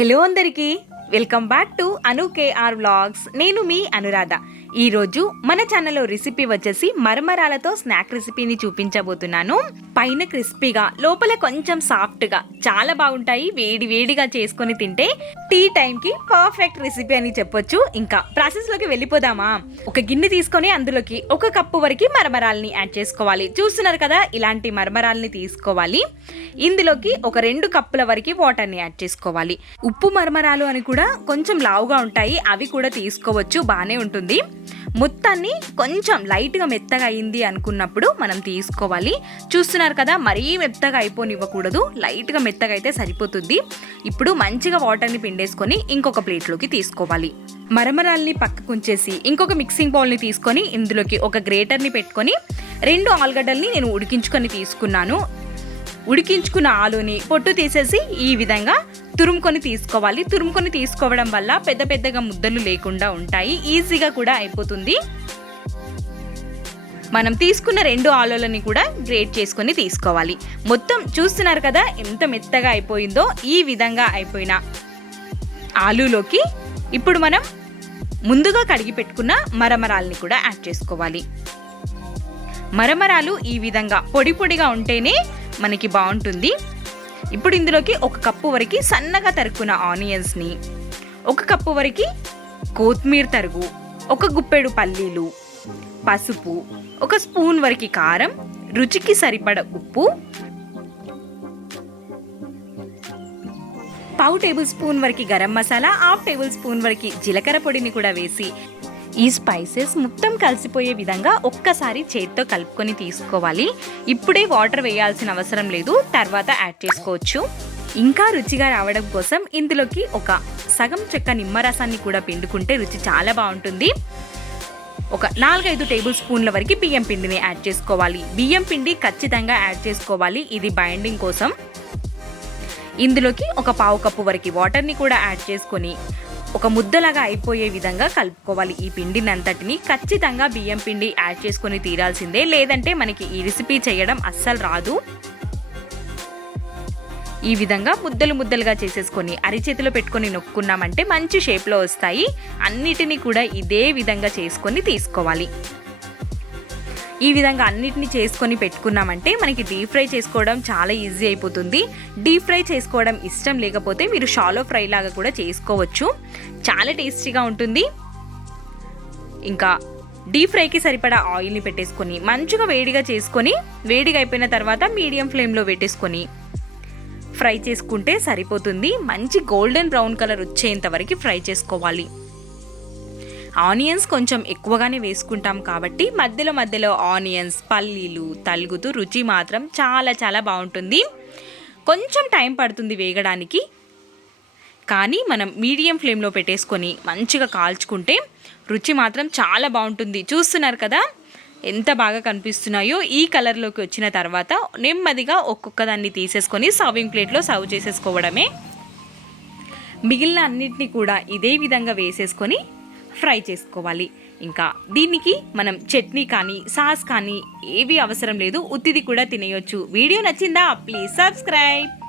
Hello అందరికీ. Welcome back to Anu KR vlogs. నేను మీ అనురాధ. ఈరోజు మన ఛానల్లో రెసిపీ వచ్చేసి మరమరాలతో స్నాక్ రెసిపీని చూపించబోతున్నాను. పైన క్రిస్పీగా లోపల కొంచెం సాఫ్ట్గా చాలా బాగుంటాయి. వేడి వేడిగా చేసుకొని తింటే టీ టైంకి పర్ఫెక్ట్ రెసిపీ అని చెప్పొచ్చు. ఇంకా ప్రాసెస్లోకి వెళ్ళిపోదామా? ఒక గిన్నె తీసుకొని అందులోకి ఒక కప్పు వరకు మరమరాలని యాడ్ చేసుకోవాలి. చూస్తున్నారు కదా ఇలాంటి మరమరాలని తీసుకోవాలి. ఇందులోకి ఒక రెండు కప్పుల వరకు వాటర్ని యాడ్ చేసుకోవాలి. ఉప్పు మరమరాలు అని కూడా కొంచెం లావుగా ఉంటాయి. అవి కూడా తీసుకోవచ్చు. బాగానే ఉంటుంది. మొత్తాన్ని కొంచెం లైట్గా మెత్తగా అయింది అనుకున్నప్పుడు మనం తీసుకోవాలి. చూస్తున్నారు కదా మరీ మెత్తగా అయిపోనివ్వకూడదు. లైట్గా మెత్తగా అయితే సరిపోతుంది. ఇప్పుడు మంచిగా వాటర్ని పిండేసుకొని ఇంకొక ప్లేట్లోకి తీసుకోవాలి. మరమరాల్ని పక్కకుంచేసి ఇంకొక మిక్సింగ్ బౌల్ని తీసుకొని ఇందులోకి ఒక గ్రేటర్ని పెట్టుకొని రెండు ఆలుగడ్డల్ని నేను ఉడికించుకొని తీసుకున్నాను. ఉడికించుకున్న ఆలుని పొట్టు తీసేసి ఈ విధంగా తురుముకొని తీసుకోవాలి. తురుముకొని తీసుకోవడం వల్ల పెద్ద పెద్దగా ముద్దలు లేకుండా ఉంటాయి. ఈజీగా కూడా అయిపోతుంది. మనం తీసుకున్న రెండు ఆలులని కూడా గ్రేట్ చేసుకొని తీసుకోవాలి. మొత్తం చూస్తున్నారు కదా ఎంత మెత్తగా అయిపోయిందో ఈ విధంగా అయిపోయిన ఆలులోకి ఇప్పుడు మనం ముందుగా కడిగి పెట్టుకున్న మరమరాల్ని కూడా యాడ్ చేసుకోవాలి. మరమరాలు ఈ విధంగా పొడి పొడిగా ఉంటేనే మనకి బాగుంటుంది. ఇప్పుడు ఇందులోకి ఒక కప్పు వరకు సన్నగా తరుక్కున్న ఆనియన్స్ని ఒక కప్పు వరకు కొత్తిమీర తరుగు ఒక గుప్పెడు పల్లీలు పసుపు ఒక స్పూన్ వరకు కారం రుచికి సరిపడ ఉప్పు పావు టేబుల్ స్పూన్ వరకు garam masala half tablespoon వరకు జీలకర్ర పొడిని కూడా వేసి ఈ స్పైసెస్ మొత్తం కలిసిపోయే విధంగా ఒక్కసారి చేతితో కలుపుకొని తీసుకోవాలి. ఇప్పుడే వాటర్ వేయాల్సిన అవసరం లేదు తర్వాత యాడ్ చేసుకోవచ్చు. ఇంకా రుచిగా రావడం కోసం ఇందులోకి ఒక సగం చెక్క నిమ్మరసాన్ని కూడా పిండుకుంటే రుచి చాలా బాగుంటుంది. ఒక నాలుగైదు టేబుల్ స్పూన్ల వరకు బియ్యం పిండిని యాడ్ చేసుకోవాలి. బియ్యం పిండి ఖచ్చితంగా యాడ్ చేసుకోవాలి ఇది బైండింగ్ కోసం. ఇందులోకి ఒక పావు కప్పు వరకు వాటర్ని కూడా యాడ్ చేసుకొని ఒక ముద్దలాగా అయిపోయే విధంగా కలుపుకోవాలి. ఈ పిండిని అంతటిని ఖచ్చితంగా బియ్యం పిండి యాడ్ చేసుకొని తీరాల్సిందే. లేదంటే మనకి ఈ రెసిపీ చేయడం అస్సలు రాదు. ఈ విధంగా ముద్దలు ముద్దలుగా చేసేసుకొని అరిచేతిలో పెట్టుకొని నొక్కున్నామంటే మంచి షేప్లో వస్తాయి. అన్నిటినీ కూడా ఇదే విధంగా చేసుకొని తీసుకోవాలి. ఈ విధంగా అన్నిటిని చేసుకొని పెట్టుకున్నామంటే మనకి డీప్ ఫ్రై చేసుకోవడం చాలా ఈజీ అయిపోతుంది. డీప్ ఫ్రై చేసుకోవడం ఇష్టం లేకపోతే మీరు షాలో ఫ్రై లాగా కూడా చేసుకోవచ్చు. చాలా టేస్టీగా ఉంటుంది. ఇంకా డీప్ ఫ్రైకి సరిపడా ఆయిల్ని పెట్టేసుకొని మంచిగా వేడిగా చేసుకొని వేడిగా అయిపోయిన తర్వాత మీడియం ఫ్లేమ్లో పెట్టేసుకొని ఫ్రై చేసుకుంటే సరిపోతుంది. మంచి గోల్డెన్ బ్రౌన్ కలర్ వచ్చేంత వరకు ఫ్రై చేసుకోవాలి. ఆనియన్స్ కొంచెం ఎక్కువగానే వేసుకుంటాం కాబట్టి మధ్యలో మధ్యలో ఆనియన్స్ పల్లీలు తలుగుతూ రుచి మాత్రం చాలా చాలా బాగుంటుంది. కొంచెం టైం పడుతుంది వేగడానికి. కానీ మనం మీడియం ఫ్లేమ్లో పెట్టేసుకొని మంచిగా కాల్చుకుంటే రుచి మాత్రం చాలా బాగుంటుంది. చూస్తున్నారు కదా? ఎంత బాగా కనిపిస్తున్నాయో ఈ కలర్లోకి వచ్చిన తర్వాత నెమ్మదిగా ఒక్కొక్క దాన్ని తీసేసుకొని సర్వింగ్ ప్లేట్లో సర్వ్ చేసేసుకోవడమే. మిగిలిన అన్నిటిని కూడా ఇదే విధంగా వేసేసుకొని ఫ్రై చేసుకోవాలి. ఇంకా దీనికి మనం చట్నీ కానీ సాస్ కానీ ఏవి అవసరం లేదు. ఉత్తిది కూడా తినేయొచ్చు. వీడియో నచ్చిందా? Please subscribe.